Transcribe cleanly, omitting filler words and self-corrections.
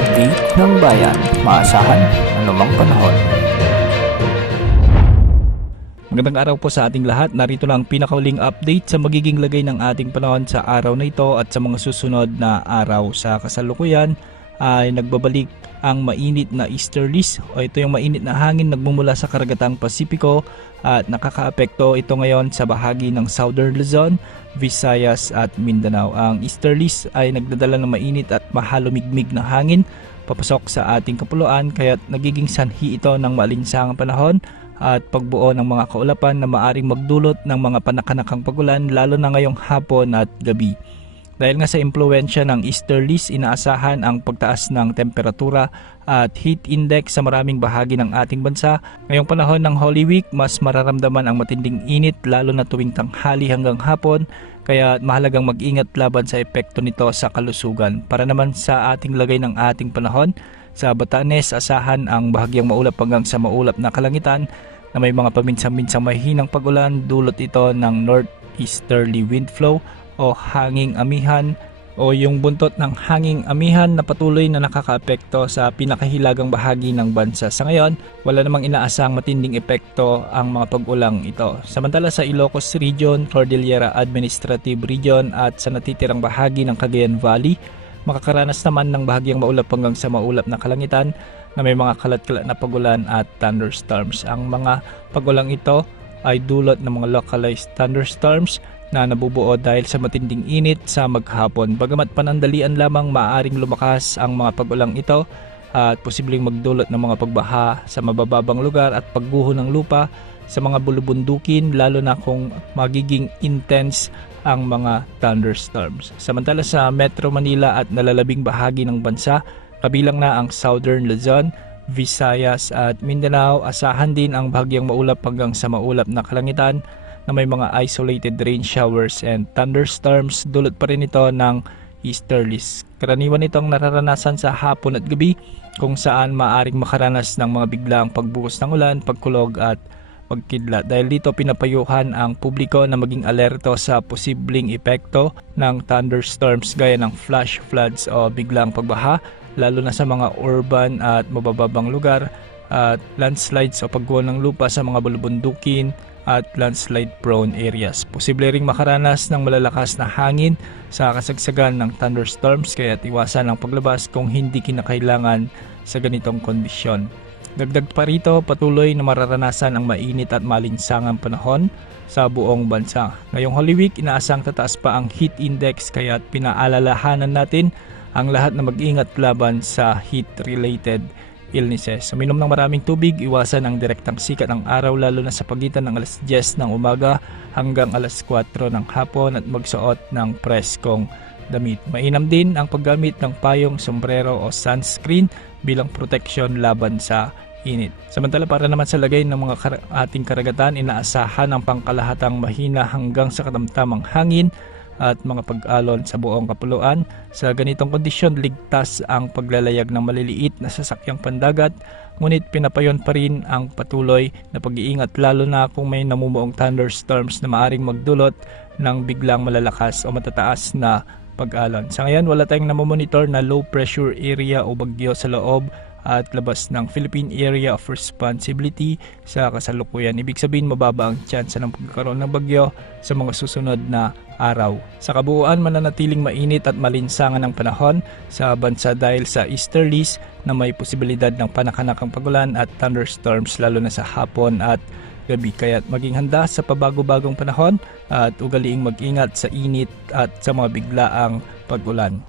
update ng bayan. Maasahan anumang panahon. Magandang araw po sa ating lahat. Narito lang ang pinakauling update sa magiging lagay ng ating panahon sa araw na ito at sa mga susunod na araw. Sa kasalukuyan ay nagbabalik ang mainit na easterlies o ito yung mainit na hangin nagmumula sa karagatang Pasipiko at nakakaapekto ito ngayon sa bahagi ng Southern Luzon, Visayas at Mindanao. Ang easterlies ay nagdadala ng mainit at mahalumigmig na hangin papasok sa ating kapuluan kaya nagiging sanhi ito ng maalinsangang panahon at pagbuo ng mga kaulapan na maaring magdulot ng mga panakanakang pagulan lalo na ngayong hapon at gabi. Dahil nga sa impluensya ng easterlies, inaasahan ang pagtaas ng temperatura at heat index sa maraming bahagi ng ating bansa. Ngayong panahon ng Holy Week, mas mararamdaman ang matinding init lalo na tuwing tanghali hanggang hapon. Kaya mahalagang mag-ingat laban sa epekto nito sa kalusugan. Para naman sa ating lagay ng ating panahon, sa Batanes, asahan ang bahagyang maulap hanggang sa maulap na kalangitan na may mga paminsan-minsang mahihinang pagulan. Dulot ito ng northeasterly wind flow o hanging amihan o yung buntot ng hanging amihan na patuloy na nakakaapekto sa pinakahilagang bahagi ng bansa. Sa ngayon, wala namang inaasang matinding epekto ang mga pag-ulang ito. Samantala sa Ilocos Region, Cordillera Administrative Region at sa natitirang bahagi ng Cagayan Valley, makakaranas naman ng bahagyang maulap hanggang sa maulap na kalangitan na may mga kalat-kalat na pagulan at thunderstorms. Ang mga pagulang ito ay dulot ng mga localized thunderstorms na nabubuo dahil sa matinding init sa maghapon. Bagamat panandalian lamang, maaaring lumakas ang mga pagulang ito at posibleng magdulot ng mga pagbaha sa mabababang lugar at pagguho ng lupa sa mga bulubundukin lalo na kung magiging intense ang mga thunderstorms. Samantala sa Metro Manila at nalalabing bahagi ng bansa, kabilang na ang Southern Luzon, Visayas at Mindanao, asahan din ang bahagyang maulap hanggang sa maulap na kalangitan na may mga isolated rain showers and thunderstorms. Dulot pa rin ito ng easterlies. Karaniwan itong nararanasan sa hapon at gabi kung saan maaring makaranas ng mga biglaang pagbuhos ng ulan, pagkulog at pagkidlat. Dahil dito pinapayuhan ang publiko na maging alerto sa posibleng epekto ng thunderstorms gaya ng flash floods o biglaang pagbaha lalo na sa mga urban at mabababang lugar at landslides o pagguho ng lupa sa mga bulubundukin at landslide prone areas. Posible ring makaranas ng malalakas na hangin sa kasagsagan ng thunderstorms kaya iwasan ang paglabas kung hindi kinakailangan sa ganitong kondisyon. Dagdag pa rito, patuloy na mararanasan ang mainit at malinsangang panahon sa buong bansa. Ngayong Holy Week, inaasang tataas pa ang heat index kaya pinaalalahanan natin ang lahat na mag-ingat laban sa heat-related illnesses. Uminom ng maraming tubig, iwasan ang direktang sikat ng araw lalo na sa pagitan ng alas 10 ng umaga hanggang alas 4 ng hapon at magsuot ng preskong damit. Mainam din ang paggamit ng payong, sombrero o sunscreen bilang proteksyon laban sa init. Samantala para naman sa lagay ng mga ating karagatan, inaasahan ang pangkalahatang mahina hanggang sa katamtamang hangin at mga pag-alon sa buong kapuluan. Sa ganitong kondisyon, ligtas ang paglalayag ng maliliit na sasakyang pandagat, ngunit pinapayon pa rin ang patuloy na pag-iingat lalo na kung may namumuong thunderstorms na maaring magdulot ng biglang malalakas o matataas na pag-alon. Sa ngayon, wala tayong namomonitor na low pressure area o bagyo sa loob at labas ng Philippine Area of Responsibility sa kasalukuyan. Ibig sabihin, mababa ang tsansa ng pagkakaroon ng bagyo sa mga susunod na araw. Sa kabuuan, mananatiling mainit at malinsangan ang panahon sa bansa dahil sa easterlies na may posibilidad ng panakanakang pagulan at thunderstorms lalo na sa hapon at gabi. Kaya maging handa sa pabago-bagong panahon at ugaliing mag-ingat sa init at sa mga biglaang pag-ulan.